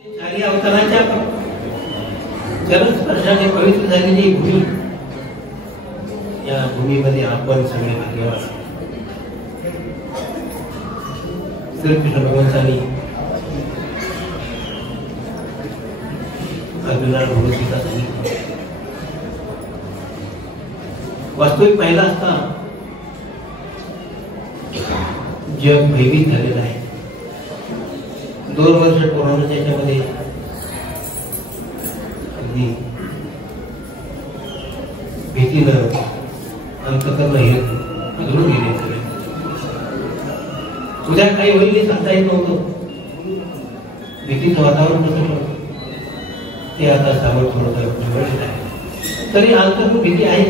चारी अवताराच्या जलस्पर्शाने पवित्र झालेली भूमी, या भूमीमध्ये आपण सगळे भाग्यवान. श्रीकृष्ण भगवंतांनी अर्जुनाला भगवद्गीता सांगितली. वास्तविक पाहिला असता जग भयभीत झालेलं आहे. 2 वर्ष कोरोनाच्या याच्यामध्ये अगदी भीतीनं अंतकरण हे अजून गेले. उद्या काही होईल हे सांगता येत नव्हतं. भीतीचं वातावरण कसं ते आता सावध थोडं निवडलेलं आहे. तरी अंतर्गत भीती आहे.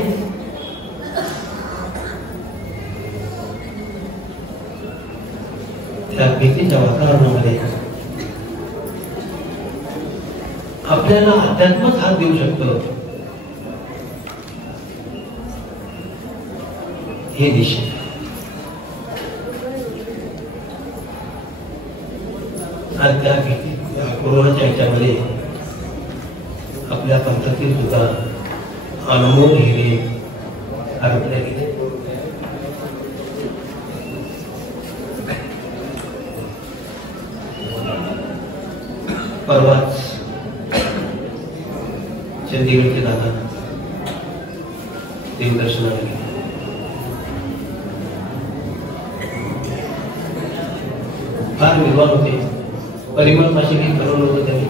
त्या भीतीच्या वातावरणामध्ये आपल्याला अध्यात्मच हात देऊ शकतं हे निश्चित. आणि त्या भीती कोरोनाच्या ह्याच्यामध्ये आपल्या पंथातील सुद्धा अनमोल हिरे हरपले गेले. परवाच चंदीगडचे दादा देवदर्शनाला गेले. फार विद्वान होते. परिमळ पाशी ठरवलं होतं त्यांनी.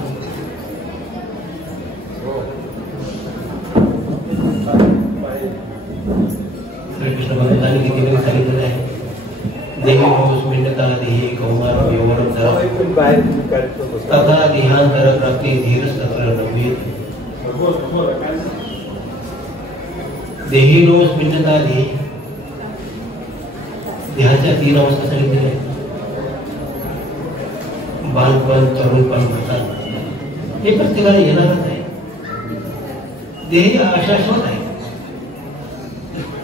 श्रीकृष्ण भगवंतांनी गीतेमध्ये सांगितलेलं आहे, देही मिंडता देही कौमार यौवनं तथा देहांतर प्राप्ती धीरस्तत्र नव्हे. देही लोस मिंडता देही, देहाच्या 3 अवस्था सांगितलेल्या आहेत. बालपण, तरुणपण, म्हातारपण हे प्रत्येकाला येणारच आहे. देह अशाश्वत आहे.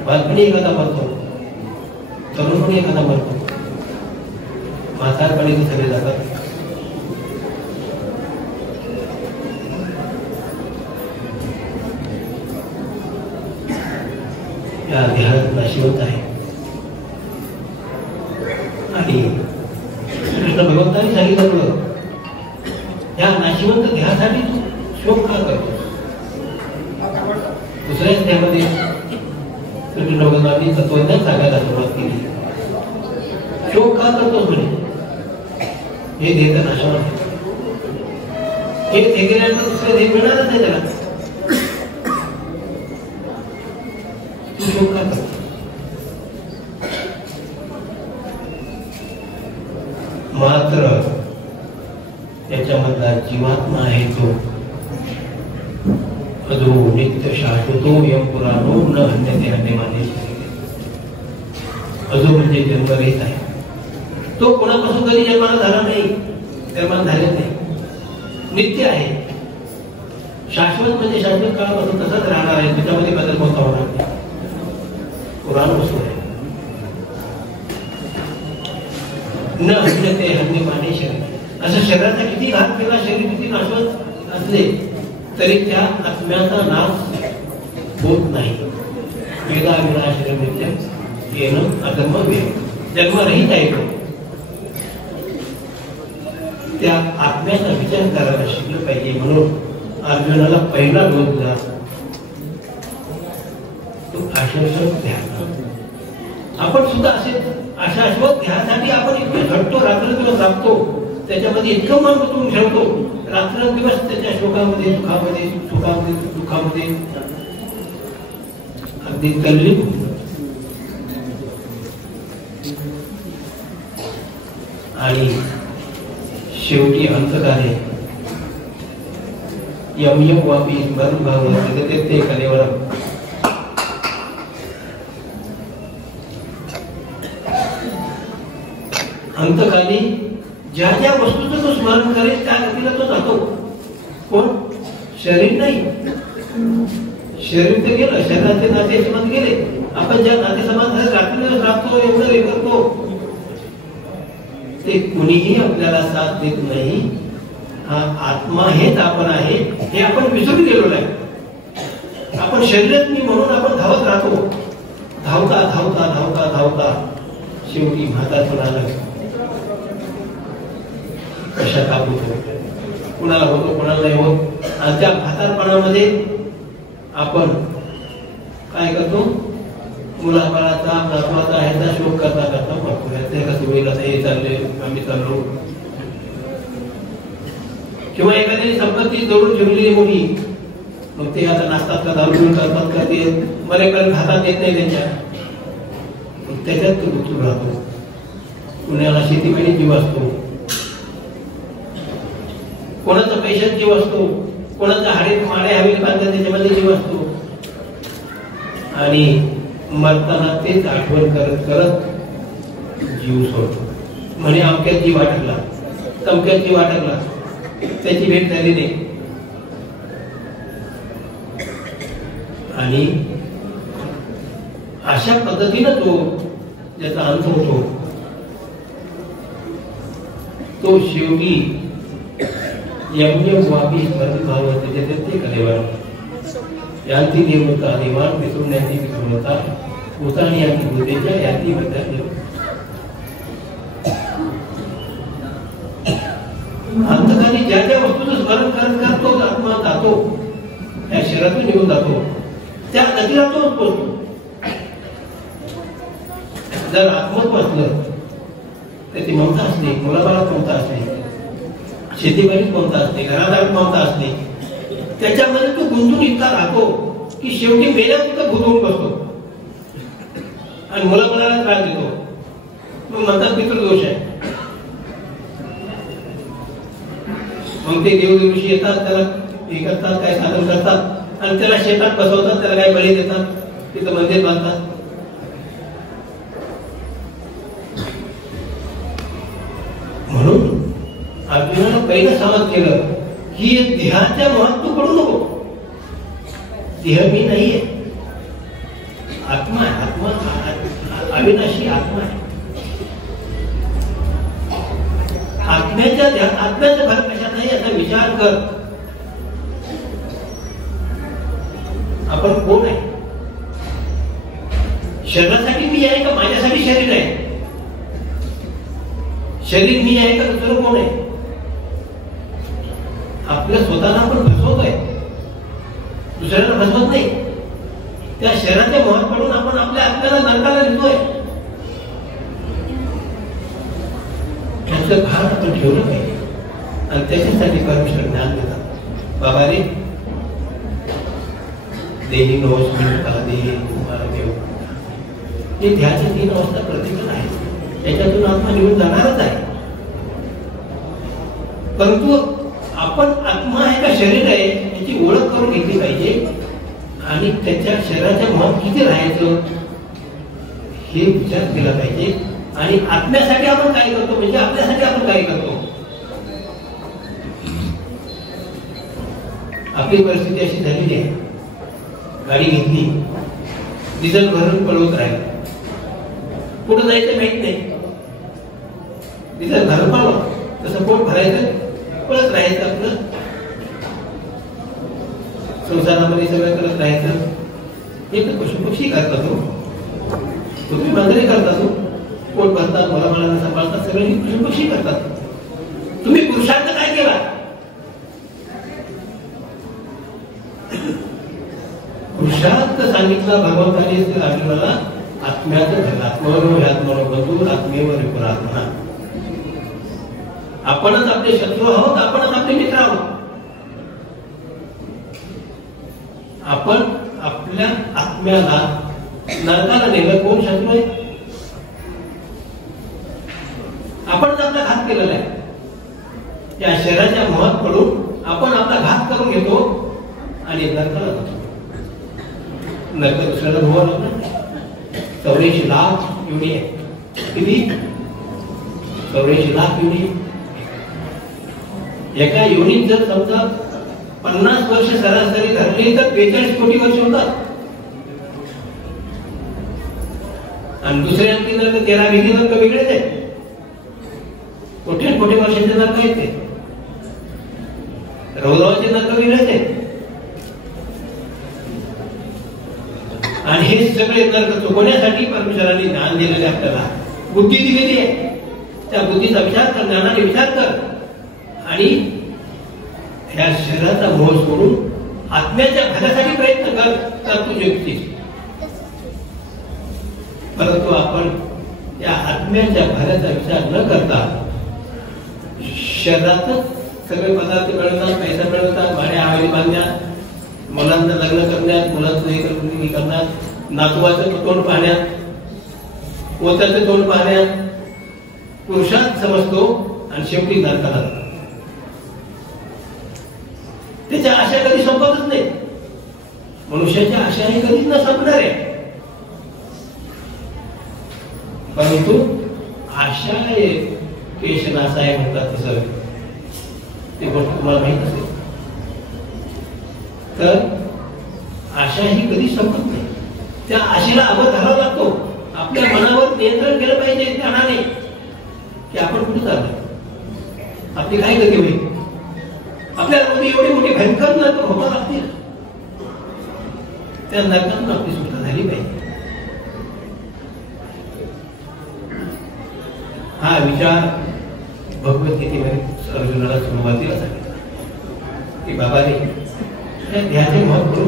बालपणी एखादा मरतो, तरुणपणी एखादा मरतो, म्हातारपणी ते सगळे जातात. या देहात नाशिवंत आहे. आणि कृष्ण भगवंतांनी सांगितलं, या नाशिवंत देहासाठी तू शोक का करतोस. दुसऱ्याच देहामध्ये कृष्ण भगवंतांनी तत्वज्ञान सांगायला सुरुवात केली. शोक का करतोस म्हणे, हे देह तर नाशवंत आहे. हे देह गेल्यानंतर दुसरे देह मिळणारच नाही त्याला. तू शोक का करतो. मात्र त्याच्यामधला जीवात्मा आहे तो अजो नित्य शाश्वतो यम पुराणो न हन्यते हन्यमाने. अजो म्हणजे जन्मरहित आहे. तो कोणापासून कधी जन्माला झाला नाही, निर्माण झालेच नाही. नित्य आहे. शाश्वत म्हणजे शाश्वत काळापासून तसाच राहणार आहे. त्याच्यामध्ये बदल कोणता होणार नाही. पुराण वस्तू आहे. न हन्यते हन्यमाने शरीर. असं शरीराचा किती घात केला, शरीर किती नाशवत असले तरी त्या आत्म्याचा नाश होत नाही. वेदा विनाश नित्य येणं अधर्म वेद. जन्मरहित आहे तो. त्या आत्म्याचा विचार करायला शिकलं पाहिजे. म्हणून अर्जुनाला पहिला डोस दिला तो आश्वासक ध्यान. आपण सुद्धा असे आशाश्वत ध्यानासाठी आपण इतके झटतो, रात्रंदिवस राबतो, त्याच्यामध्ये इतकं मन गुंतवून ठेवतो, रात्रंदिवस त्याच्या शोकामध्ये, सुखामध्ये, सुखामध्ये, दुःखामध्ये अगदी तल्लीन होतो. आणि शेवटी अंतकाले यम यम वापी स्मरण भाव ते कलेवर अंतकाली ज्या ज्या वस्तूचं तो स्मरण करेल त्या गतीला तो जातो. कोण? शरीर नाही. शरीर तर गेलं, शरीराचे नाते संबंध गेले. आपण ज्या नाते संबंध रात्री राबतो, एवढं हे करतो, ते कुणीही आपल्याला साथ देत नाही. हा आत्मा हेच आपण आहे हे आपण विसरून गेलो नाही. आपण शरीरात मी म्हणून आपण धावत राहतो. धावता धावता धावता धावता शेवटी म्हातारपण आलं. पश्चाताप होतो, कुणाला होतो कुणाला नाही होत. आणि त्या म्हातारपणामध्ये आपण काय करतो, मुलाबाळाचा नातवाचा ह्याचा शोक करता करता पडतो. कसं होईल असं हे चालले आम्ही चाललो. किंवा एखाद्याने संपत्ती जोडून ठेवलेली मोठी, मग ते आता नाचतात का दारू करतात का ते बरेकडे हातात येत नाही त्यांच्या, त्याच्यात तो दुःख राहतो. कुणाला शेतीमध्ये जीव असतो, कोणाचा पैशात जीव असतो, कोणाचा हाडीत माळे हवे बांधतात त्याच्यामध्ये जीव असतो. आणि मरताना तेच आठवण करत करत जीव सोडतो. म्हणे अमक्यात जीव अटकला, तमक्यात जीव अटकला, त्याची भेट झाली नाही. आणि अशा पद्धतीनं तो ज्याचा अंत होतो तो शेवटी यम वापी स्मृती भावते त्याच्यात ते कलेवर यांती देवता देवान विसरून यांची विसरूनता उतानी यांची भूतेच्या यांती बद्दल अंतकाली ज्या ज्या वस्तूचं स्मरण करत करत तो आत्मा जातो, त्या शरीरातून निघून जातो, त्या गतीला तो पोचतो. जर आत्मत्व असलं त्याची ममता असते, मुलाबाळात ममता असते, शेतीबाडीत ममता असते, घरादारात ममता असते, त्याच्यामध्ये तो गुंतून इतका राहतो की शेवटी मेल्या तिथं गुंतवून बसतो आणि मुलाबाळाला त्रास देतो. मग म्हणतात पितृदोष आहे. मग ते देवदिवशी येतात, त्याला हे करतात, काय साधन करतात आणि त्याला शेतात बसवतात, त्याला काय बळी देतात, तिथं मंदिर बांधतात. म्हणून अर्जुनानं पहिलं सावध केलं की देहाच्या महत्व पडू नको. देह मी नाहीये, आत्मा आहे. आत्मा अविनाशी आत्मा आहे. आत्म्याचा फरक कशात नाही याचा विचार कर. आपण कोण आहे? शरीरासाठी मी आहे का माझ्यासाठी शरीर आहे? शरीर मी आहे का दुसरं कोण आहे? आपल्या स्वतःला आपण फसवतोय, दुसऱ्याला फसवत नाही. त्या शरीराच्या मोहात पडून आपण आपल्याला नरकाला लिहितोय. त्याचं भान आपण ठेवलं पाहिजे आणि त्याच्यासाठी परमेश्वर ज्ञान देतात. बाबा रे देही नवस मिळता देही तुम्हाला देव. हे ध्याच्या 3 अवस्था प्रत्येकाला आहे, त्याच्यातून आत्मा निघून जाणारच आहे. परंतु आपण आत्मा आहे का शरीर आहे याची ओळख करून घेतली पाहिजे आणि त्याच्या शरीराच्या महत्व किती राहायचं हे विचार केला पाहिजे. आणि आत्म्यासाठी आपण काय करतो म्हणजे आपल्यासाठी आपण काय करतो. आपली परिस्थिती अशी झालेली आहे, गाडी घेतली, डिझेल भरून पळवत राहील, कुठं जायचं माहित नाही. डिझेल भरून पळवा, तसं पोट भरायचं, पळत राहायचं, आपलं संसारामध्ये सगळं करत राहायचं. हे तर पशुपक्षी करतात हो, तुम्ही मांजरी करतात हो, पोट भरतात, मुलाबाळांना सांभाळतात, सगळे पशुपक्षी करतात. तुम्ही पुरुषार्थ काय केला? पुरुषार्थ सांगितला भगवंताने अर्जुनाला आत्म्याचं धन. आत्मनो बंधू आत्मेवर विपुरात्मा. आपणच आपले शत्रू आहोत, आपणच आपले मित्र आहोत. आपण आपल्या आत्म्याला नरकाला नेलं. कोण शत्रू आहे? आपणच आपला घात केलेला आहे. त्या शरीराच्या मोहात पडून आपण आपला घात करून घेतो आणि नरकाला जातो. नरक दुसऱ्याला भोवा लागला. 84 लाख एवढी आहे. किती? 84 लाख एवढी. एका योनीत जर समजा 50 वर्ष सरासरी धरली तर 42 कोटी वर्ष होतात. आणि दुसऱ्या आणखी नरक 13 वेगळी नरक वेगळेच आहे. कोटी कोटी वर्षाचे नरक आहेत ते. रौरवाचे नर्क वेगळेच आहेत. आणि हे सगळे नर्क चुकवण्यासाठी परमेश्वरांनी ज्ञान दिलेले, आपल्याला बुद्धी दिलेली आहे. त्या बुद्धीचा विचार कर, ज्ञानाने विचार कर आणि या शरीराचा मोह सोडून आत्म्याच्या भल्यासाठी प्रयत्न कर, तर तू जिंकशील. परंतु आपण या आत्म्याच्या भल्याचा विचार न करता शरीरातच सगळे पदार्थ मिळवतात, पैसा मिळवतात, भाड्या हवेली बांधण्यात, मुलांना लग्न करण्यात, मुलांचं हे करण्यात, नातवाचं तोंड पाहण्यात, पोत्याचं तोंड पाहण्यात पुरुषात समजतो आणि शेवटी नरकाला. त्याच्या आशा कधी संपतच नाही. मनुष्याच्या आशा हे कधीच न संपणार आहे. परंतु आशा केशनाश आहे म्हणतात तसं, ती गोष्ट तुम्हाला माहित असेल. तर आशा ही कधी संपत नाही. त्या आशेला आवाज घालावा लागतो. आपल्या मनावर नियंत्रण केलं पाहिजे ज्ञानाने की आपण कुठे चाललो, आपली काय गती होईल. आपल्याला एवढी मोठी भयंकर नरक होता लागतील, त्या नरकातून आपली सुटका झाली पाहिजे. हा विचार भगवद्गीतेमध्ये अर्जुनाला सुरुवातीला सांगितला की बाबाने ध्यान महत्व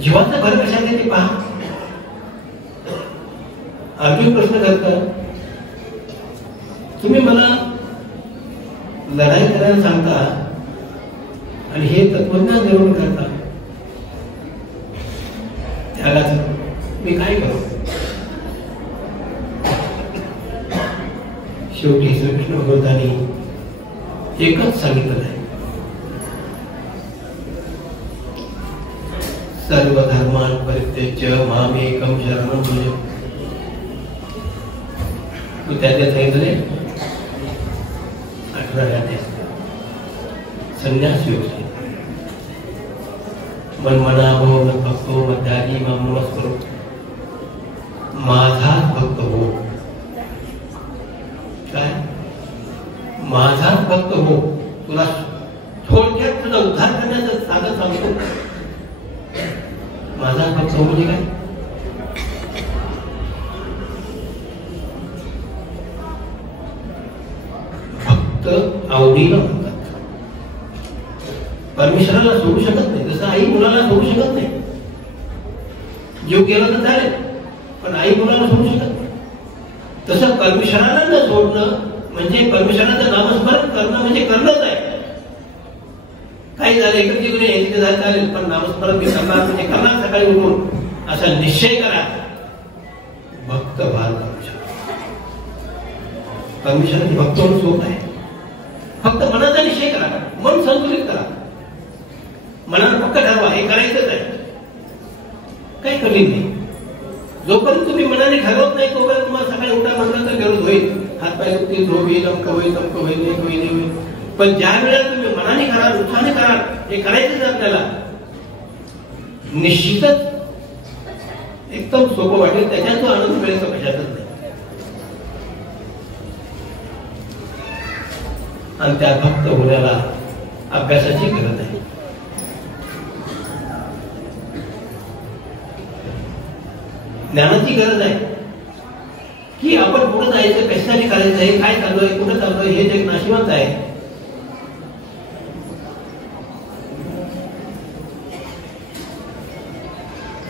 जीवाचा भर कशात ते पहा. अर्जुन प्रश्न करतात, तुम्ही मला लढाई करायला सांगता आणि हे तत्वज्ञान निर्माण करता, त्यालाच मी काय करू. शेवटी श्रीकृष्ण भगवंतांनी एकच सांगितलं आहे, सर्व धर्मान परित्यज्य मामेकं शरणं व्रज. तू त्यात सांगितले 18 संन्यास योग. मनमना हो न भक्तो मध्यानी मामनमस्करो, माझाच भक्त हो. काय माझाच भक्त हो. तुला थोडक्यात तुझा उद्धार करण्याचं साधन सांगतो. माझाच भक्त हो म्हणजे काय. भक्त आवडीला म्हणतात. परमेश्वराला सोडू शकत नाही. जसं आई मुलाला सोडू शकत नाही. जीव गेला तर चालेल, पण आई मुलाला सोडू शकत नाही. तसं परमेश्वराला न सोडणं म्हणजे परमेश्वराचं नामस्मरण करणं म्हणजे करणंच आहे. काही झालं एकत्र गुन्हे हे तिथे झालं चालेल, पण नामस्मरण मी करणार म्हणजे करणार. सकाळी उठून असा निश्चय करा. भक्त भार परमेश्वराची भक्त म्हणून सोप आहे. फक्त मनाचा निश्चय करा, मन संतुलित करा. मनाला फक्त ठरवा हे करायचंच आहे, काही कमी नाही. जोपर्यंत तुम्ही मनाने ठरवत नाही तोपर्यंत तुम्हाला सकाळी उठा म्हटलं तर गरज होईल, हातपाय दुखतील, झोप येईल, अमकं होईल, तमकं होईल, नाही होईल, नाही होईल. पण ज्या वेळेला तुम्ही मनाने कराल, उत्साहाने कराल, हे करायचंच आपल्याला, निश्चितच एकदम सोपं वाटेल. त्याच्यात तो आनंद मिळेल तो कशातच नाही. आणि त्या भक्त होण्याला अभ्यासाची गरज आहे. ज्ञानाची गरज आहे की आपण कुठं जायचं, कशासाठी करायचं आहे, काय चाललोय, कुठं चाललोय, हे जग नाशिवंत आहे.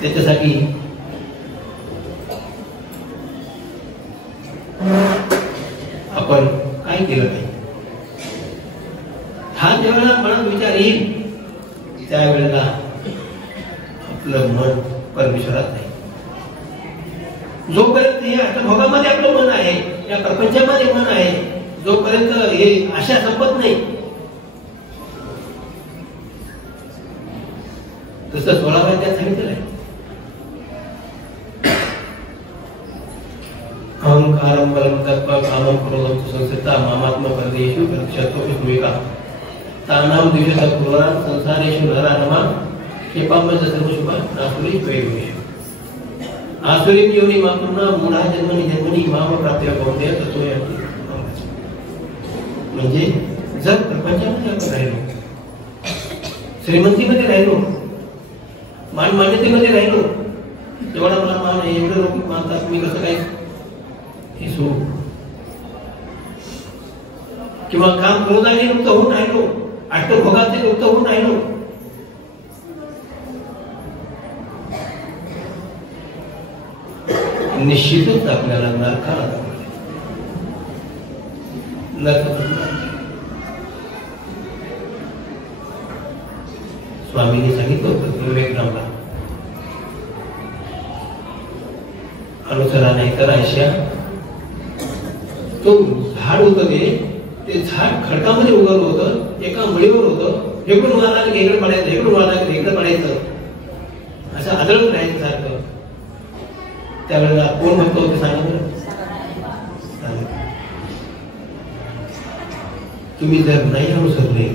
त्याच्यासाठी आपण काय केलं पाहिजे. हा ज्यावेळेला मनात विचार येईल त्यावेळेला आपलं मन परमेश्वरात नाही. जोपर्यंत हे अष्टभोगामध्ये आपलं मन आहे, या प्रपंचामध्ये मन आहे, जोपर्यंत हे आशा संपत नाही. तसं 16व्या अध्यायात सांगितलेलं आहे, अहंकारं बलं तत्त्व कामं क्रोधं संस्थिता मामात्म परदेषु प्रक्षतो विवेका तानाम दिव्य पुराण संसारेषु नरानमा क्षेपांबज सर्वशुभ नासुरी वैभवेषु आसुरीं योनि मापुर्ना मूढा जन्मनि जन्मनि माम प्राप्य कौन्तेय ततो यान्ति. म्हणजे जर प्रपंचामध्ये आपण राहिलो, श्रीमंतीमध्ये राहिलो, मान्यतेमध्ये राहिलो, एवढा मला मान आहे, एवढे लोक मानतात, मी कसं काय हे सो, किंवा काम क्रोधाने युक्त होऊन राहिलो, अष्टभोगाचे युक्त होऊन राहिलो, निश्चितच आपल्याला नरकाला स्वामींनी सांगितलं होतं विवेकरामला, अनुसरा नाही तर अशा तो झाड होतं, ते झाड खडकामध्ये उगवलं होतं, एका मुळीवर होतं, इकडून वाला इकडे पडायचं, इकडून वाला इकडे पडायचं, असं आदळत राहायचं सारखं. त्यावेळेला कोण म्हणतो ते सांगा बरं. तुम्ही जर नाही अनुसरले,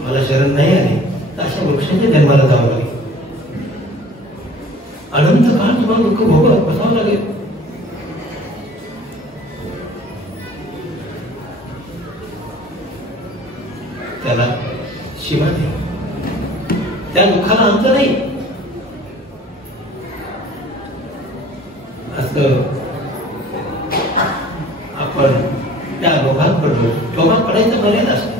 मला शरण नाही आले, तर अशा वृक्षाच्या जन्माला जावं लागेल, अनंत काळ तुम्हाला दुःख भोगत बसावं लागेल. त्याला सीमा नाही, त्या दुःखाला अंत नाही. असं आपण त्या लोभात पडलो, लोभात पडायचं मर्यादा असते.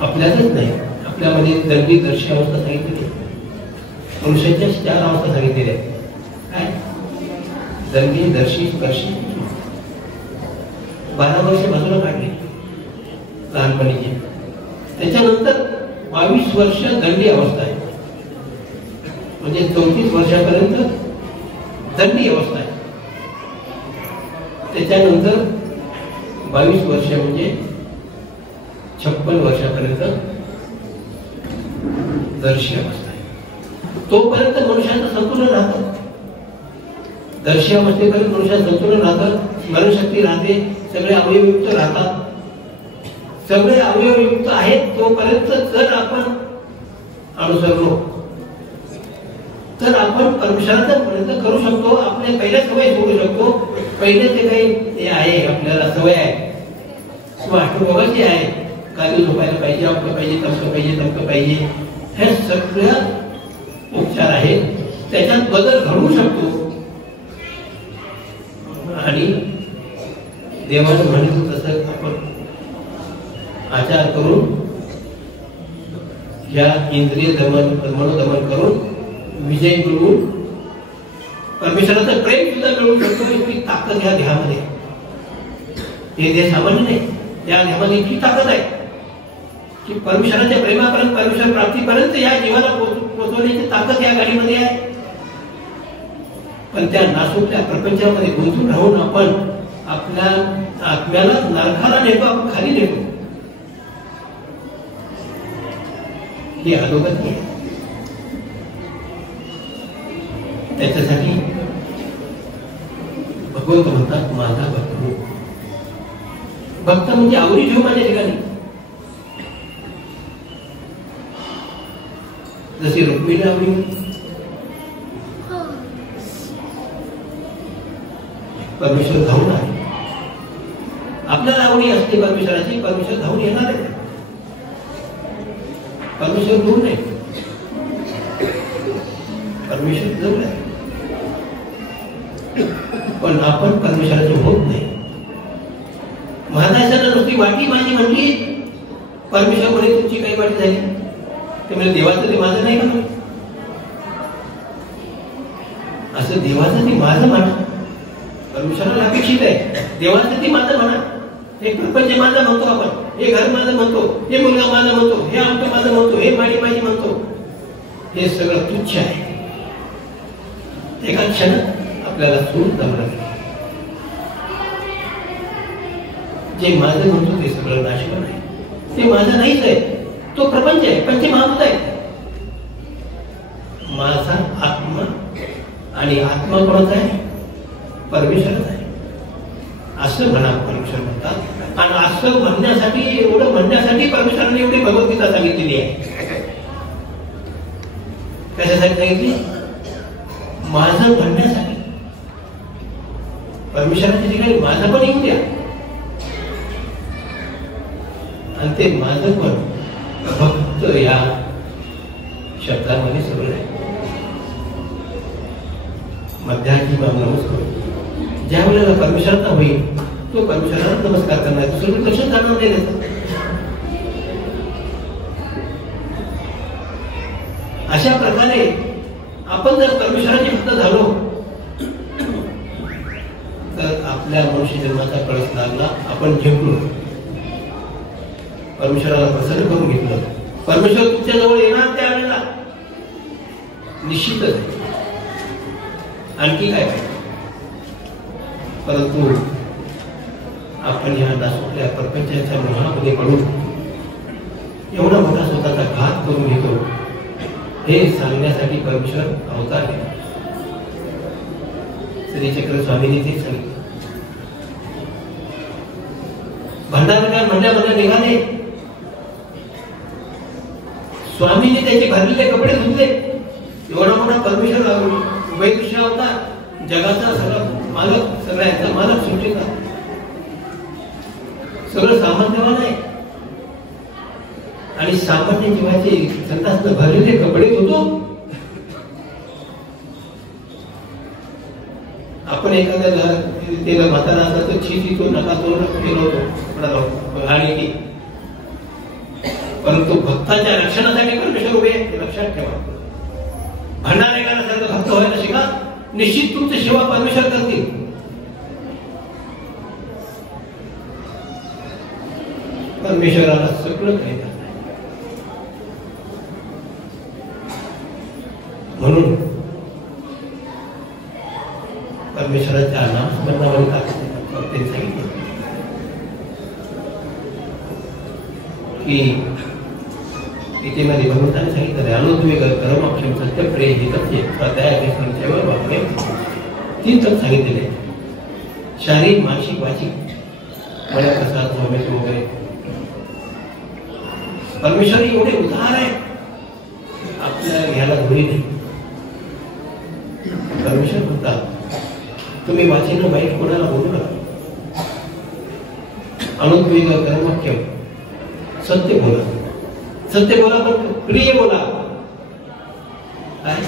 आपल्यालाच नाही, आपल्यामध्ये दंडी दर्शी अवस्था सांगितलेली, मनुष्याच्या 4 अवस्था सांगितलेल्या आहेत. काय? दंडी, दर्शी, स्पर्शी. 12 वर्ष बाजूला काढली लहानपणीची. त्याच्यानंतर 22 वर्ष दंडी अवस्था आहे, म्हणजे 34 वर्षापर्यंत दंडी अवस्था आहे. त्याच्यानंतर 22 वर्ष म्हणजे 56 वर्षापर्यंत दर्शी अवस्था आहे. तोपर्यंत मनुष्याचं संतुलन राहतं, दर्शी अवस्थेपर्यंत मनुष्याचं संतुलन राहतं, स्मरणशक्ती राहते, सगळे अवयवयुक्त राहतात. सगळे अवयवयुक्त आहेत तोपर्यंत जर आपण अनुसरलो तर आपण परमेश्वराचा प्रयत्न करू शकतो. आपल्या पहिल्या सवय सोडू शकतो. पहिले ते काही हे आहे, आपल्याला सवय आहे किंवा अष्टभोगाची आहे, काली झोपायला पाहिजे, आपलं पाहिजे, तमकं पाहिजे, तमकं पाहिजे, हे सगळ्या उपचार आहेत. त्याच्यात बदल घडवू शकतो. आणि देवानं म्हणलं तसं आपण आचार करून या इंद्रिय दमन मनोदमन करून विजय मिळवून परमेश्वराचं प्रेम सुद्धा मिळवू शकतो. इतकी ताकद या ध्यामध्ये, हे देह सामान्य नाही, या ध्यामध्ये इतकी ताकद आहे की परमेश्वराच्या प्रेमापर्यंत, परमेश्वर प्राप्तीपर्यंत या जीवाला पोहोचवण्याची ताकद या गाडीमध्ये आहे. पण त्या नासूकल्या प्रपंचामध्ये गुंतून राहून आपण आपल्या आत्म्याला नरकाला नेतो, आपण खाली नेतो. ही अधोगती आहे. त्याच्यासाठी भगवंत म्हणतात माझा भक्त हो. भक्त म्हणजे आवडी ठेव माझ्या ठिकाणी. जशी रुक्मिणी आवडी, परमेश्वर धावून आहे. आपल्याला आवडी असते परमेश्वराची, परमेश्वर धावून येणार आहे. परमेश्वर दूर नाही, परमेश्वर जवळ आहे. पण आपण परमेश्वराचे होत नाही. महाराजांना नुसती वाटी माझी म्हणली, परमेश्वर म्हणे तुमची काही वाटी झाली, ते म्हणजे देवाचं ते माझं नाही का? असं देवाचं ते माझं म्हणा, परमेश्वराला अपेक्षित आहे. देवाचं ते माझं म्हणा, हे प्रपंच माझा म्हणतो आपण, हे घर माझं म्हणतो, हे मुलगा माझा म्हणतो, हे आमचं माझं म्हणतो, हे माडी माझी म्हणतो, हे सगळं तुच्छ आहे. एका क्षणात आपल्याला सूर जमलं. जे माझं म्हणतो ते सगळं नाशवंत आहे, ते माझं नाहीच आहे, तो प्रपंच आहे, पंचमहाभूत आहे. माझा आत्मा, आणि आत्मा कोणाचा आहे? परमेश्वराचा आहे. असं म्हणा परमेश्वर म्हणतात. आणि असं म्हणण्यासाठी, एवढं म्हणण्यासाठी परमेश्वराने एवढी भगवद्गीता सांगितलेली आहे. कशासाठी सांगितली? माझं म्हणण्यासाठी. परमेश्वराच्या ठिकाणी माझं पण येऊ द्या, आणि ते माझं पण फक्त या शब्दामध्ये सगळं आहे. मध्याची नमस्कार ज्या वेळेला परमेश्वराचा होईल तो परमेश्वराला नमस्कार करणार, दुसरं लक्षात जाणार नाही त्याचं. अशा प्रकारे आपण जर परमेश्वराचे भक्त झालो तर आपल्या मनुष्य जन्माचा कळस लागला, आपण जिंकलो, परमेश्वराला प्रसन्न करून घेतलं. परमेश्वर तुमच्या जवळ येणार त्यावेळेला निश्चितच. आणखी काय पाहिजे? परंतु आपण या दासोल्या प्रपंचाच्या मोहामध्ये पडून एवढा मोठा स्वतःचा घात करून घेतो, हे सांगण्यासाठी परमेश्वर अवतार आहे. श्रीचक्र स्वामींनी ते सांगितलं. भंडारकर म्हणल्यामध्ये निघाले, स्वामींनी त्याचे भरलेले कपडे धुतले. एवढा मोठा परमेश्वर वैदृश्य होता, जगाचा सगळा मालक, सगळ्यांचा मालक सुचिता, सगळं सामान्यवान आहे. आणि सामान्य जीवाचे संतास भरलेले कपडे धुतो. आपण एखाद्याला त्याला म्हातारा असला तर छी तो नका तो फिरवतो आणि की, परंतु भक्ताच्या रक्षणासाठी परमेश्वर उभे आहे, लक्षात ठेवा. भंडारेकरांसारखं भक्त व्हायला शिका, निश्चित तुमची सेवा परमेश्वर करतील. परमेश्वराला सगळं काही करतात. म्हणून परमेश्वराच्या नामस्मरणामध्ये त्यांनी सांगितलं की इथे मध्ये भगवंताने सांगितलं अनुद्वेग कर्मक्षम सत्यप्रिय हितप्रिय स्वाध्याय संचयवर वापरे. तीन तर सांगितलेले, शारीरिक, मानसिक, वाचिक, मला प्रसाद स्वामीच वगैरे. परमेश्वर एवढे उदार आहे, आपल्या घ्यायला धुरी नाही. परमेश्वर म्हणतात तुम्ही वाचीनं वाईट कोणाला बोलू नका. अनुद्वेग कर्मक्षम सत्य बोला, सत्य बोला पण प्रिय बोला. काय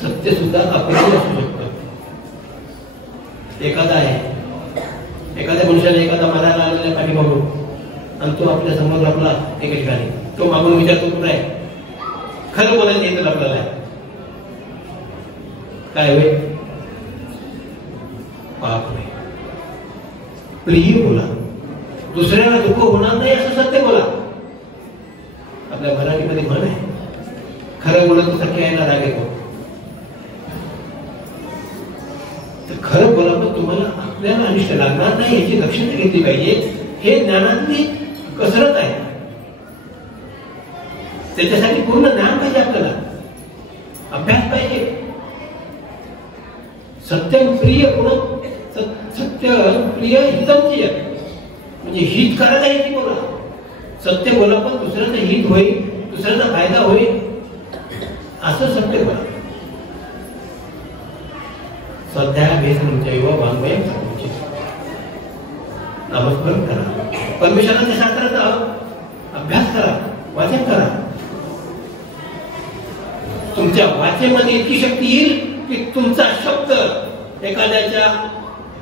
सत्य सुद्धा अप्रिय असू शकतं. एखादा आहे, एखाद्या मनुष्याला एखादा मारायला आलेल्या पाठीमागून आणि तो आपल्या समोर लपला एका ठिकाणी, तो मागून विचारतो कुठं आहे, खरं बोलायचं येतं आपल्याला. काय होय? पाप नाही. प्रिय बोला, दुसऱ्याला दुःख होणार नाही असं सत्य बोला. आपल्या मराठीमध्ये म्हण आहे, खरं बोलत सत्य यायला राग येतो. तर खरं बोला पण तुम्हाला आपल्याला अनिष्ट लागणार नाही याची दक्षता घेतली पाहिजे. हे ज्ञानातली कसरत आहे. त्याच्यासाठी पूर्ण ज्ञान पाहिजे, आपल्याला अभ्यास पाहिजे. सत्यम प्रिय गुण, सत्य प्रिय हितमची, म्हणजे हित करायला याची बोला. सत्य बोला पण दुसऱ्याचं हित होईल, दुसऱ्याचा फायदा होईल असं सत्य बोला. स्वाध्याय भेद वाङ्मय नामस्मरण करा, परमेश्वराच्या शास्त्राचा अभ्यास करा, वाचन करा. तुमच्या वाचेमध्ये इतकी शक्ती येईल की तुमचा शब्द एखाद्याच्या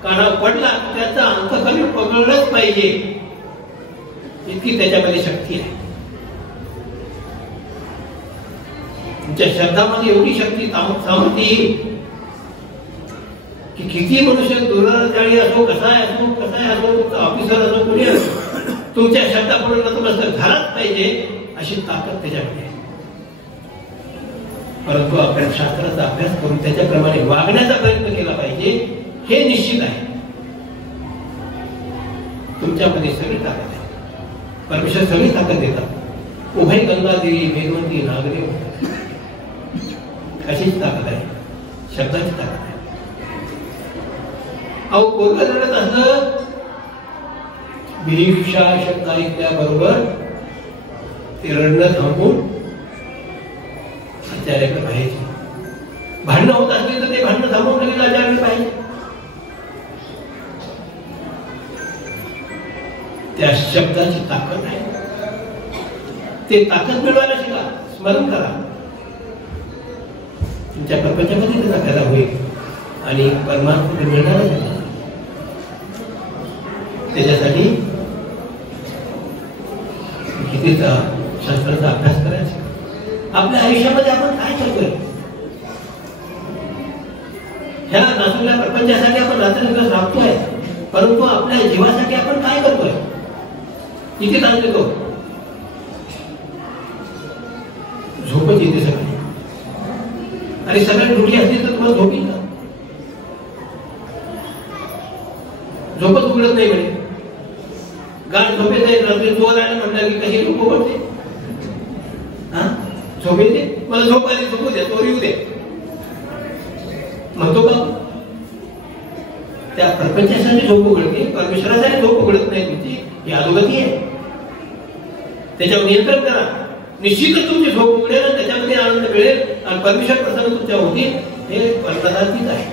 कानावर पडला त्याचा अंतःकरण पकडलंच पाहिजे, इतकी त्याच्यामध्ये शक्ती आहे. तुमच्या शब्दामध्ये एवढी शक्ती सामर्थ्य येईल की किती मनुष्य दूरजाळी असो, कसाय असो, तुमचा ऑफिसर असो, कोणी असो, तुमच्या शब्दापुढे नतमस्तक झालाच पाहिजे अशी ताकद त्याच्यामध्ये आहे. परंतु आपण शास्त्राचा अभ्यास करून त्याच्याप्रमाणे वागण्याचा प्रयत्न केला पाहिजे, हे निश्चित आहे. तुमच्यामध्ये सगळी ताकद आहे. परमेश्वर सगळी ताकद देतात. उभय गंगादेवी, वेदवंती, नागदेव अशीच ताकद आहे, शब्दाची ताकद आहे. अहो पोरग रडत असत, भिक्षा शब्द ऐकल्याबरोबर ते रडणं थांबून आचार्याकडे पाहिजे. भांडणं होत असली तर ते भांडणं थांबवून लगेच आचार्याकडे पाहिजे. त्या शब्दाची ताकद आहे. ते ताकद मिळवायला शिका, स्मरण करा. तुमच्या प्रपंचामध्ये त्याचा फायदा होईल आणि परमात्मा मिळणारच आहे. त्याच्यासाठी कितीचा शास्त्राचा अभ्यास करायचा. आपल्या आयुष्यामध्ये आपण काय करतोय? ह्या नाचलेल्या प्रपंचासाठी आपण रात्रंदिवस राबतोय, परंतु आपल्या जीवासाठी आपण काय करतोय? किती ताण देतो? झोपच येते सगळी. आणि सगळ्यात ड्युटी असली तर तुम्हाला झोप येईल का? झोपच उघडत नाही म्हणे. गाठ झोपेत आहे. रात्री चोर आला म्हटलं की कशी झोप पडते? हा, झोप येते. मला झोप आली, झोपू द्या, चोर येऊ दे म्हणतो का? त्या प्रपंचासाठी झोप उघडते, परमेश्वरासाठी झोप उघडत नाही तुमची. ही अधोगती आहे. त्याच्यावर नियंत्रण करा. निश्चितच तुमची झोप उघडेल आणि त्याच्यामध्ये आनंद मिळेल आणि परमेश्वर प्रसन्न तुमच्या होतील. हे परदातीच आहे.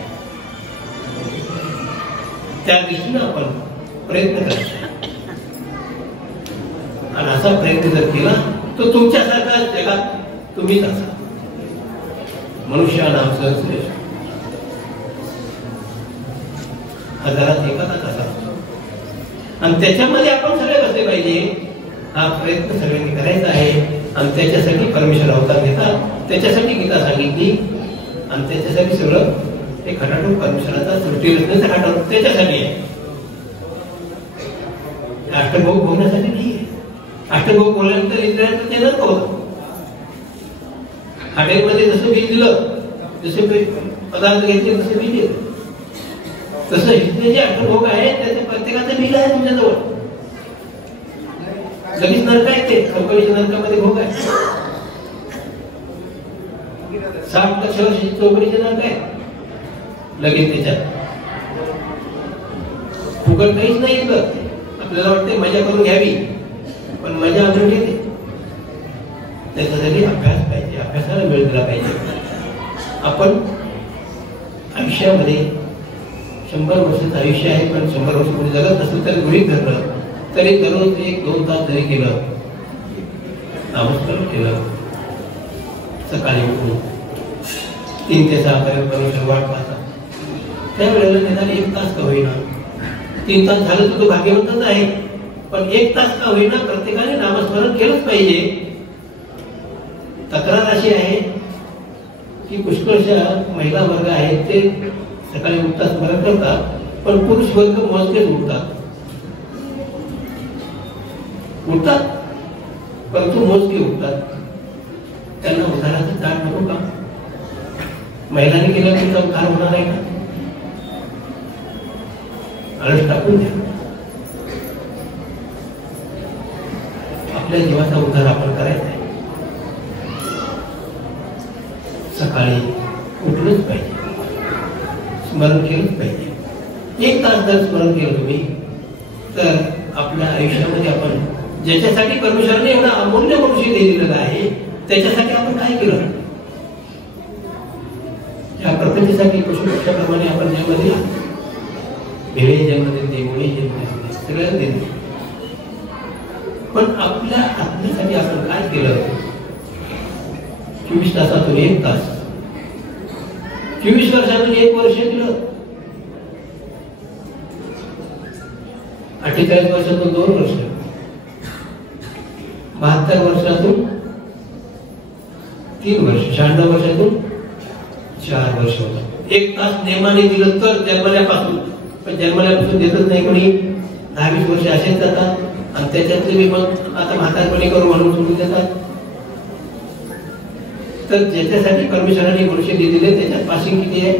त्या दृष्टीनं आपण प्रयत्न करायचा. आणि असा प्रयत्न जर केला तर तुमच्यासारखा जगात तुम्हीच असा मनुष्यानाम सहश्रेष्ठ. हजारात एकाच असा आणि त्याच्यामध्ये आपण सगळे बसले पाहिजे. हा प्रयत्न सगळ्यांनी करायचा आहे. आणि त्याच्यासाठी परमेश्वर अवतार घेतात. त्याच्यासाठी गीता सांगितली आणि त्याच्यासाठी सगळं हे खटाटून परमेश्वराचा सृष्टी रचनेचा खटाटून त्याच्यासाठी आहे. अष्टभोग भोगण्यासाठी नाही आहे. अष्टभोग बोलल्यानंतर इंद्रियांचं ते नरक होतं. हॉटेलमध्ये जसं बिल दिलं, जसे पदार्थ घेतले तसे बिल दिलं, तसं इथले जे अष्टभोग आहे त्याचे प्रत्येकाचं बिल आहे तुमच्याजवळ. लगेच नरक आहे ते. कंपनीच्या नरकामध्ये भोग आहे. 60 लक्ष वर्षाची चौकडीचे नरक आहे लगेच त्याच्यात. फुकट काहीच नाही येतं. आपल्याला वाटते मजा करून घ्यावी, पण मजा अजून येते. त्याच्यासाठी अभ्यास पाहिजे, अभ्यासाला वेळ दिला पाहिजे. आपण आयुष्यामध्ये 100 वर्षाचं आयुष्य आहे, पण 100 वर्ष कोणी जगत नसेल तर गृहीत धरलं तरी दररोज 1-2 तास जरी केलं, नामस्मरण केलं, सकाळी उठून 3 ते 6 पर्यंत परमेश्वर वाट पाहता, त्यावेळेला निदान 1 तास का होईना, 3 तास झालं तर तो भाग्यवंतच आहे, पण 1 तास का होईना प्रत्येकाने नामस्मरण केलंच पाहिजे. तक्रार अशी आहे की पुष्कळशा महिला वर्ग आहेत ते सकाळी उठतात, स्मरण करतात, पण पुरुष वर्ग मोजकेच उठतात, परंतु मोजके उठतात. त्यांना उद्धाराचं ताट नको का? महिलांनी केलं तुमचा उद्धार होणार आहे का? आळस टाकून द्या. आपल्या जीवाचा उद्धार आपण करायचा आहे. सकाळी उठलंच पाहिजे, स्मरण केलंच पाहिजे. 1 तास जर स्मरण केलं तुम्ही तर आपल्या आयुष्यामध्ये आपण ज्याच्यासाठी परमेश्वराने एवढा अमूल्य मनुष्य दिलेला आहे त्याच्यासाठी आपण काय केलं? या प्रपंचासाठी पशुपक्षाप्रमाणे आपण जन्म दिला. भेळे जन्म देते, मुळे जन्म देते, सगळ्याला देते, पण आपल्या आत्म्यासाठी आपण काय केलं? 24 तासातून 1 तास, 24 वर्षातून 1 वर्ष दिलं, 48 वर्षातून 2 वर्ष, 72 वर्षातून 3 वर्ष, 96 वर्षातून 4 वर्ष होतं. 1 तास नेमाने दिलं तर जन्मल्यापासून, पण जन्मल्यापासून देतच नाही कोणी. 10-20 वर्ष असेच जातात आणि त्याच्यातले मी मग आता म्हातारपणी करू म्हणून सोडून देतात. तर ज्याच्यासाठी परमेश्वराने मनुष्य दिलेले त्याच्यात पासिंग किती आहे?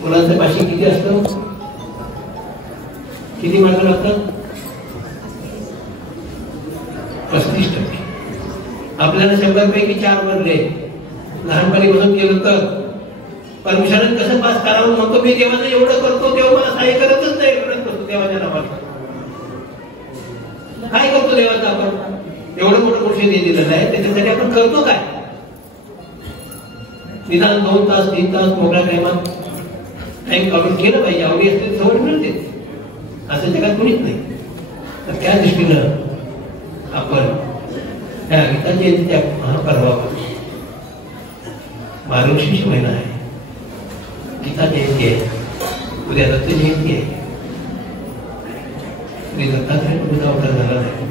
मुलांचं पासिंग किती असतं? किती मार्क लागतात? 35%. आपल्याला 100 पैकी 4 बनले. लहानपणीपासून केलं तर परमेश्वराने कसं पास करावं म्हणतो. मी देवाचं एवढं करतो तेव्हा मला सहाय्य करतच नाही, एवढंच करतो देवाच्या नावाला. काय करतो देवाचं आपण? एवढं मोठं मनुष्य दिलेलं आहे, त्याच्यासाठी आपण करतो काय? निदान 2 तास 3 तास मोकळ्या टाइमात टाइम काढून केलं पाहिजे. आवडी असते सवड मिळते, असं जगात कोणीच नाही. तर त्या दृष्टीनं आपण त्या गीता जयंतीच्या महापर्वावर मार्गशीर्ष महिना आहे, गीता जयंती आहे, उद्या दत्त जयंती आहे. दत्तात्रय प्रभूचा अवतार झाला नाही.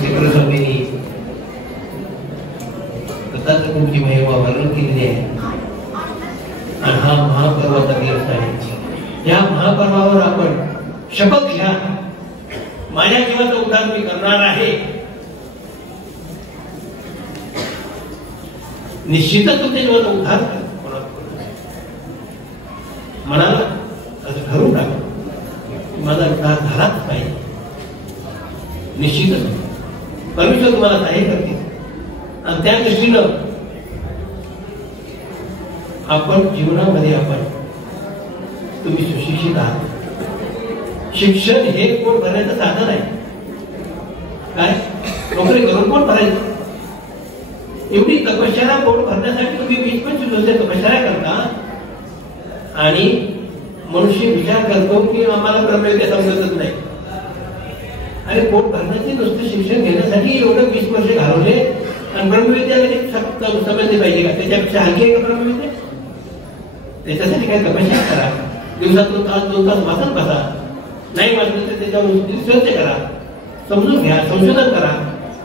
शेखर स्वामींनी दत्तात्रय प्रभूची महिमा वर्णन केलेली आहे आणि हा महापर्वाचा दिवस आहे. या महापर्वावर आपण शपथ घ्या, माझ्या जीवाचा उद्धार मी करणार आहे. निश्चितच तुमच्या जीवाचा उद्धार मनाला असं ठरवून टाका, माझा उद्धार झालाच पाहिजे. निश्चितच परमेश्वर तुम्हाला सहाय्य करतील आणि त्या दृष्टीनं आपण जीवनामध्ये आपण तुम्ही सुशिक्षित आहात. शिक्षण हे पोट भरण्याचं साधन आहे. काय नोकरी करून पोट भरायचं, एवढी तपश्चर्या पोट भरण्यासाठी तुम्ही 20-25 वर्ष तपश्चर्या करता आणि मनुष्य विचार करतो की आम्हाला ब्रह्मविद्या समजतच नाही. आणि पोट भरण्याचे नुसतं शिक्षण घेण्यासाठी एवढं 20 वर्ष घालवले आणि ब्रह्मविद्या समजली पाहिजे का? त्याच्यापेक्षा हलकी आहे का ब्रह्मविद्या? त्याच्यासाठी काय तपश्चर्या करा, दिवसातून तास 2 तास वाचन बसा, नाही वाचलं तर त्याच्यावर रिसर्च करा, समजून घ्या, संशोधन करा,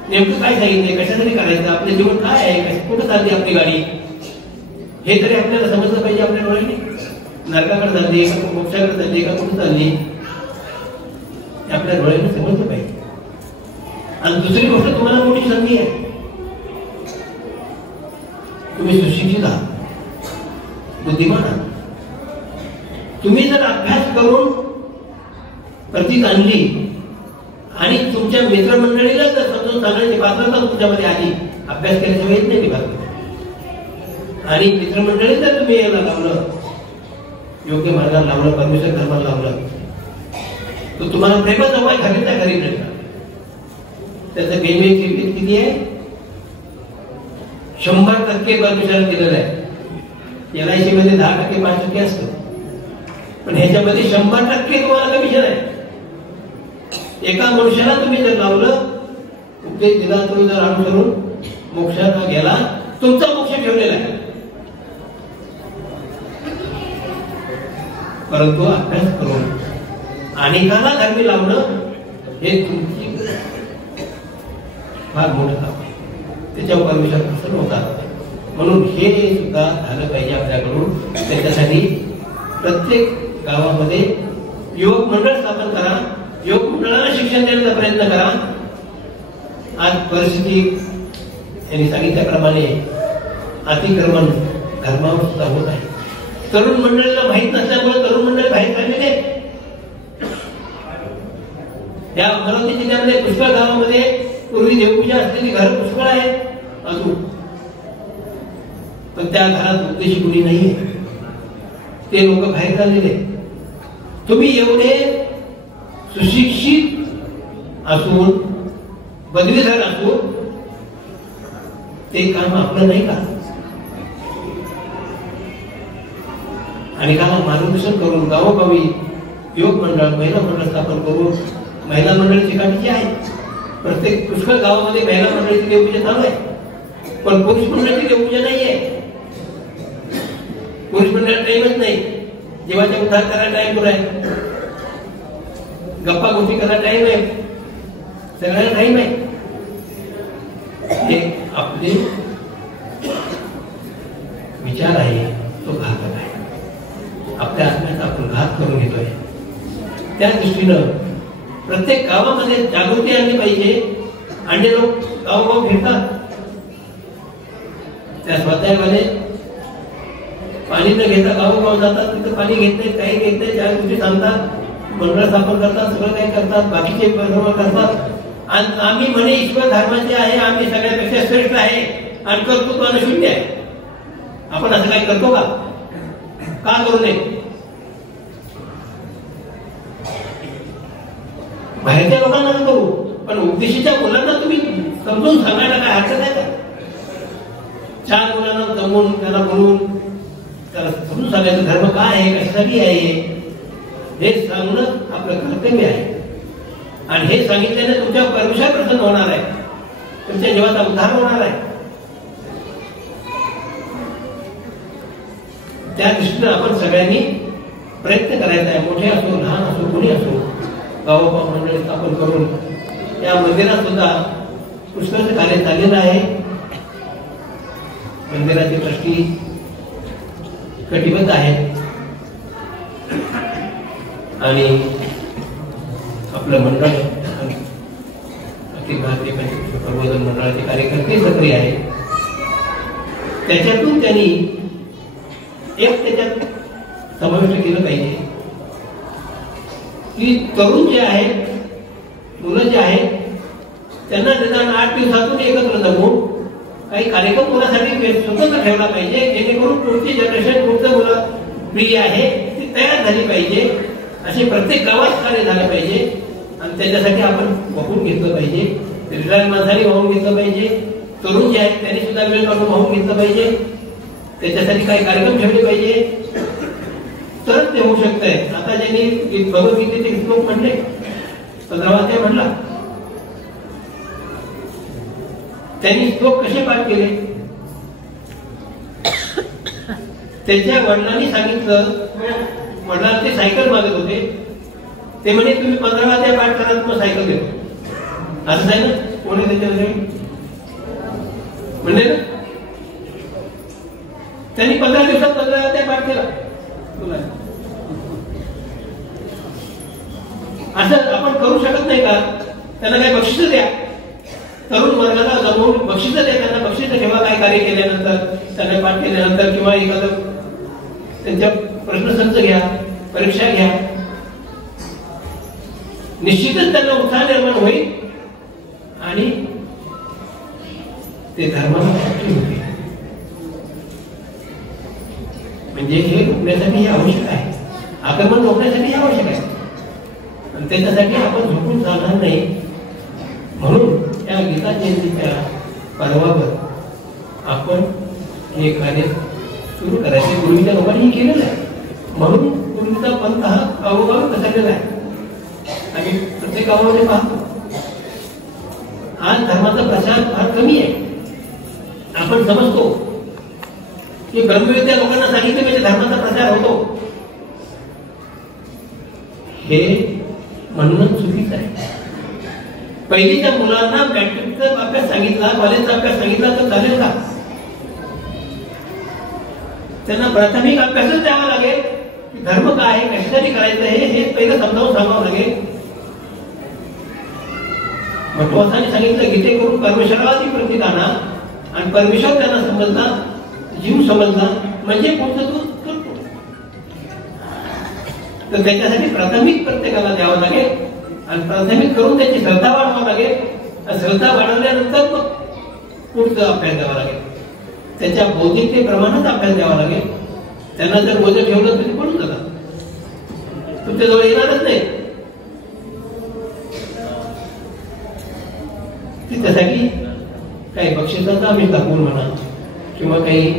नेमकं काय सांगितलंय, कशासाठी करायचं, आपलं जीवन काय आहे, कुठं चालली आपली गाडी, हे तरी आपल्याला समजलं पाहिजे. आपल्या डोळ्याने नरकाकडे चालली का मोक्षाकडे चालली का कुठं चालली, आपल्या डोळ्याने समजलं पाहिजे. आणि दुसरी गोष्ट, तुम्हाला मोठी संधी आहे, तुम्ही सुशिक्षित आहात, बुद्धिमान आहात. तुम्ही जर अभ्यास करून प्रतीक आणली आणि तुमच्या मित्रमंडळीला जर समजून सांगण्याची पात्रता तुमच्यामध्ये आली, अभ्यास केल्याशिवाय येत नाही ती पात्रता, आणि मित्रमंडळी जर तुम्ही याला लावलं, योग्य मार्गाला लावलं, परमेश्वर धर्माला लावलं, तर तुम्हाला प्रेमाचा उपाय घरी त्या घरी मिळतात. त्याचं गेनवेज किती आहे? 100% परमेश्वर केलेलं आहे. LIC मध्ये 10%, 5% असतं, पण ह्याच्यामध्ये 100% तुम्हाला कमिशन आहे. एका मनुष्याला तुम्ही जर लावलं, उपदेश दिला, तुम्ही जर अनुसरून मोक्षाला गेला, तुमचा मोक्ष ठेवलेला आहे. परंतु अभ्यास करून अनेकाला धर्मी लावणं हे तुमची फार मोठं काम आहे. त्याच्यावर परमेश्वर प्रसन्न होतात. म्हणून हे सुद्धा झालं पाहिजे आपल्याकडून. त्याच्यासाठी प्रत्येक गावामध्ये योग मंडळ स्थापन करा, योग मंडळाला शिक्षण देण्याचा प्रयत्न करा. आज परिस्थिती यांनी सांगितल्याप्रमाणे अतिक्रमण धर्मावर सुद्धा होत आहे. तरुण मंडळीला माहीत नसल्यामुळे तरुण मंडळी बाहेर काढलेले. या अमरावती जिल्ह्यामध्ये पुष्कळ गावामध्ये पूर्वी देवपूजा असलेली घरं पुष्कळ आहेत अजून, पण त्या घरात उद्देशी कुणी नाहीये, ते लोक बाहेर चाललेले. तुम्ही एवढे सुशिक्षित असून, पदवीधर असून, ते काम आपलं नाही का? आणि काला मार्गदर्शन करून गावोगावी योग मंडळ, महिला मंडळ स्थापन करून, महिला मंडळाची काळजी आहे. प्रत्येक पुष्कळ गावामध्ये महिला मंडळाची देवपूजा चालू आहे, पण पुरुष मंडळाची देवपूजा नाहीये. पुरुष मंडळ टाइमच नाही. जीवाच्या उद्धार करायला टाइम पुरा आहे, गप्पा गोष्टी करायला टाइम आहे, सगळ्याला टाइम आहे. हे आपले विचार आहे, तो घातक आहे. आपल्या आत्म्याचा आपण घात करून घेतोय. त्या दृष्टीनं प्रत्येक गावामध्ये जागृती आणली पाहिजे. आणि लोक गावोगाव फिरतात, त्या स्वाध्यायामध्ये पाणी न घेता गावोगाव जातात, तिथं पाणी घेत नाही, काही घेत नाही, चार गोष्टी सांगतात, मंडळ स्थापन करतात, सगळं काही करतात, बाकीचे परिश्रम करतात. आणि आम्ही म्हणे ईश्वर धर्माचे आहे, आम्ही सगळ्यापेक्षा श्रेष्ठ आहे आणि कर्तृत्वानं शून्य आहे. आपण असं काही करतो का? का करू नये? बाहेरच्या लोकांना करू, पण उपदेशाच्या मुलांना तुम्ही समजून सांगायला काय हरकत आहे का? 4 मुलांना जमवून, त्याला बोलून, त्याला समजून सांगायचं धर्म काय आहे, कशासाठी आहे. हे सांगणं आपलं कर्तव्य आहे. आणि हे सांगितल्याने तुमच्या परमेश्वर प्रसन्न होणार आहे, तुमच्या जीवाचा उद्धार होणार आहे. त्या दृष्टीने आपण सगळ्यांनी प्रयत्न करायचा आहे. मोठे असो, लहान असो, कोणी असो, गावोगाव मंडळी स्थापन करून या मंदिरात सुद्धा पुष्कळचं कार्य चाललेलं आहे. मंदिराचे ट्रस्टी कटिबद्ध आहेत आणि आपलं मंडळ अखिल भारतीय प्रबोधन मंडळाचे कार्यकर्ते सक्रिय आहेत. त्याच्यातून त्यांनी एक त्याच्यात समाविष्ट केलं पाहिजे की तरुण जे आहेत, मुलं जे आहेत, त्यांना निदान 8 दिवसातून एकत्र जमवून काही कार्यक्रम होण्यासाठी स्वतंत्र ठेवला पाहिजे, जेणेकरून पुढची जनरेशन पुढचं मुलं पिढी आहे ती तयार झाली पाहिजे. असे प्रत्येक गावात कार्य झालं पाहिजे आणि त्याच्यासाठी आपण वाहून घेतलं पाहिजे. रिटायर माणसांनी वाहून घेतलं पाहिजे, तरुण जे आहेत त्यांनी सुद्धा वेळ काढून वाहून घेतलं पाहिजे. त्याच्यासाठी काही कार्यक्रम ठेवले पाहिजे, तरच ते होऊ शकतंय. आता ज्यांनी भगवद्गीतेचे श्लोक म्हणले, 15वा अध्याय म्हणला, त्यांनी श्लोक कसे पाठ केले? त्यांच्या वडिलांनी सांगितलं, वडिलांना ते सायकल मागत होते, ते म्हणे तुम्ही 15वा अध्याय पाठ करा मग सायकल देतो. असं आहे ना, कोणी त्याच्यामध्ये म्हणले ना, त्यांनी 15 दिवसात 15 अध्याय पाठ केला. असं आपण करू शकत नाही का? त्यांना काही बक्षीस द्या, तरुण वर्गाला जमवून बक्षीस द्या, त्यांना बक्षीस ठेवा. काय कार्य केल्यानंतर, त्यांना पाठ केल्यानंतर, किंवा एखादं त्यांच्या प्रश्नसंच घ्या, परीक्षा घ्या. निश्चितच त्यांना उत्साह निर्माण होईल आणि ते धर्माला प्राप्ती होते. म्हणजे हे रोखण्यासाठी हे आवश्यक आहे, आक्रमण रोखण्यासाठी हे आवश्यक आहे आणि त्याच्यासाठी आपण झोपून चालणार नाही. म्हणून या गीता जयंतीच्या पर्वावर आपण हे कार्य सुरू करायचे. पूर्वीच्या लोकांनी केलेलं आहे, म्हणून पूर्वीचा पंथ हा गावोगावी पसरलेला आहे आणि प्रत्येक गावामध्ये पाहतो. आज धर्माचा प्रचार फार कमी आहे. आपण समजतो की ब्रह्मविद्या लोकांना सांगितले म्हणजे धर्माचा प्रचार होतो, हे म्हणणं चुकीचं आहे. पहिलीच्या मुलांना मॅट्रिकचा अभ्यास सांगितला, कॉलेजचा अभ्यास सांगितला तर चालेल का? त्यांना प्राथमिक अभ्यासच द्यावा लागेल. धर्म काय आहे, कशासाठी करायचं हे पहिलं समजावून सांगावं लागेल. महत्वाचाने सांगितलं, गीते करून परमेश्वराला ती प्रतीक आणा आणि परमेश्वर त्यांना समजला, जीव समजला म्हणजे पुढचं तू करतो. तर त्याच्यासाठी प्राथमिक प्रत्येकाला द्यावं लागेल आणि प्राथमिक करून त्याची श्रद्धा वाढवावं लागेल. श्रद्धा वाढवल्यानंतर मग पुढचा अभ्यास द्यावा लागेल. त्याच्या बौद्धिकतेप्रमाणेच अभ्यास द्यावा लागेल. त्यांना जर बोझं ठेवलं तर ते पडून जातात, तुमच्याजवळ येणारच नाही. त्यासाठी काही बक्षिसाचा आम्ही दाखवून म्हणा किंवा काही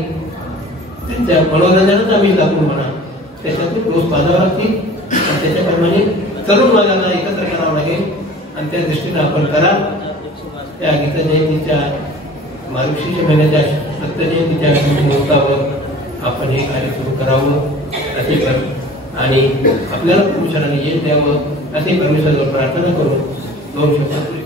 त्यांच्या मनोरंजनाचा आम्ही दाखवून म्हणा, त्याच्यातून रोज बाजावं लागतील आणि त्याच्याप्रमाणे तरुण वर्गाला एकत्र करावं लागेल आणि त्या दृष्टीने आपण करा. त्या गीता जयंतीच्या मार्गशीर्ष महिन्याच्या सत्य जयंतीच्या मुहूर्तावर आपण हे कार्य सुरू करावं असे आणि आपल्याला परमेश्वराने यश द्यावं असे परमेश्वरावर प्रार्थना करून 2 शब्द